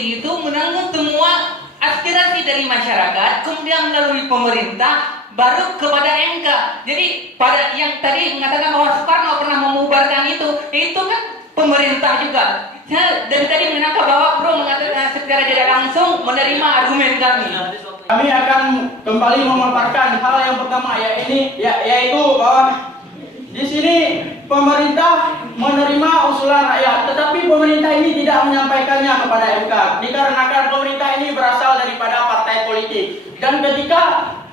politik itu menanggung semua aspirasi dari masyarakat, kemudian melalui pemerintah, baru kepada MK. Jadi pada yang tadi mengatakan bahwa Soekarno pernah membubarkan itu kan pemerintah juga. Saya dari tadi menangkap bahwa Bro mengatakan secara tidak langsung menerima argumen kami. Kami akan kembali memaparkan hal yang pertama yaitu bahwa di sini pemerintah menerima usulan rakyat, tetapi pemerintah ini tidak menyampaikannya kepada MK dikarenakan pemerintah ini berasal daripada partai politik, dan ketika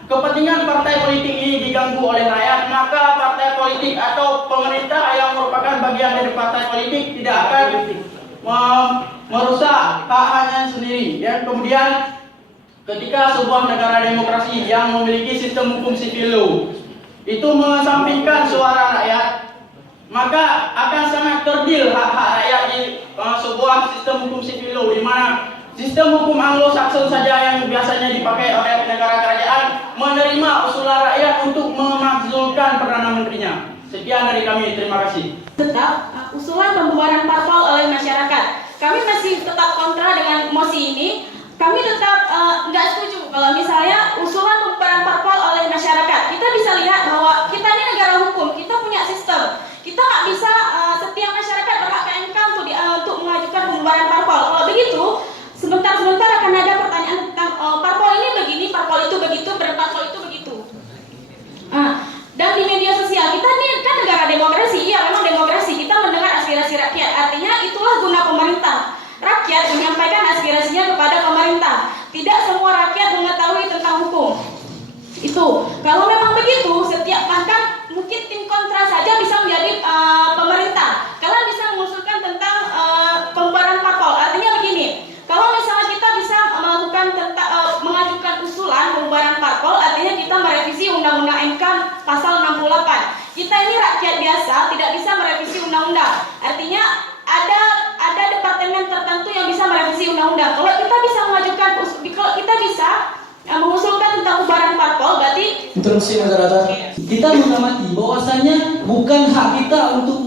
kepentingan partai politik ini diganggu oleh rakyat, maka partai politik atau pemerintah yang merupakan bagian dari partai politik tidak akan merusak hak-haknya sendiri. Dan kemudian ketika sebuah negara demokrasi yang memiliki sistem hukum sipil law itu mengesampingkan suara rakyat, maka akan sangat kerdil hak-hak rakyat di sebuah sistem hukum sipil law, di mana sistem hukum Anglo-Saxon saja yang biasanya dipakai oleh negara kerajaan menerima usulan rakyat untuk memakzulkan Perdana Menterinya. Sekian dari kami, terima kasih. Tetap usulan pembubaran parpol oleh masyarakat. Kami masih tetap kontra dengan mosi ini. Kami tetap nggak setuju kalau misalnya usulan pembubaran parpol oleh masyarakat. Kita bisa lihat bahwa kita ini negara hukum, kita punya sistem. Kita nggak bisa setiap masyarakat berhak ke MK untuk mengajukan pembubaran parpol. Kalau begitu, sebentar akan ada pertanyaan tentang parpol ini begini, parpol itu begitu, parpol itu begitu. Dan di media sosial kita ini kan negara demokrasi, iya memang demokrasi. Kita mendengar aspirasi rakyat. Artinya itulah guna pemerintah. Rakyat menyampaikan aspirasinya kepada pemerintah. Tidak semua rakyat mengetahui tentang hukum. Itu. Kalau memang begitu, setiap bahkan mungkin tim kontra saja bisa menjadi pemerintah. Kalian bisa mengusulkan tentang pembubaran parpol. Artinya begini. Kalau misalnya kita bisa melakukan mengajukan usulan pembubaran parpol, artinya kita merevisi Undang-Undang MK pasal 68. Kita ini rakyat biasa tidak bisa merevisi undang-undang. Artinya ada departemen tertentu yang bisa merevisi undang-undang. Kalau kita bisa mengajukan, kalau kita bisa mengusulkan tentang pembubaran parpol, berarti interupsi masyarakat. Kita mengamati bahwasannya bukan hak kita untuk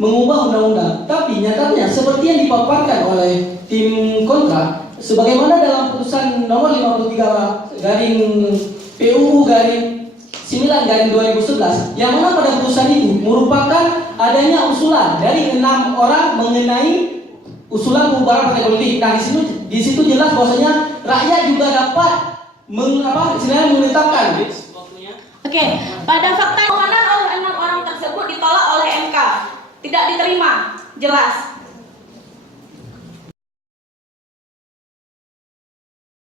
mengubah undang-undang, tapi nyatanya seperti yang dipaparkan oleh tim kontra, sebagaimana dalam putusan nomor 53 garing PUU garing 9 garing 2011, yang mana pada putusan itu merupakan adanya usulan dari 6 orang mengenai usulan pembubaran partai politik. Nah, di situ jelas bahwasanya rakyat juga dapat menetapkan. Oke, pada fakta permohonan oleh 6 orang tersebut ditolak oleh MK, tidak diterima, jelas.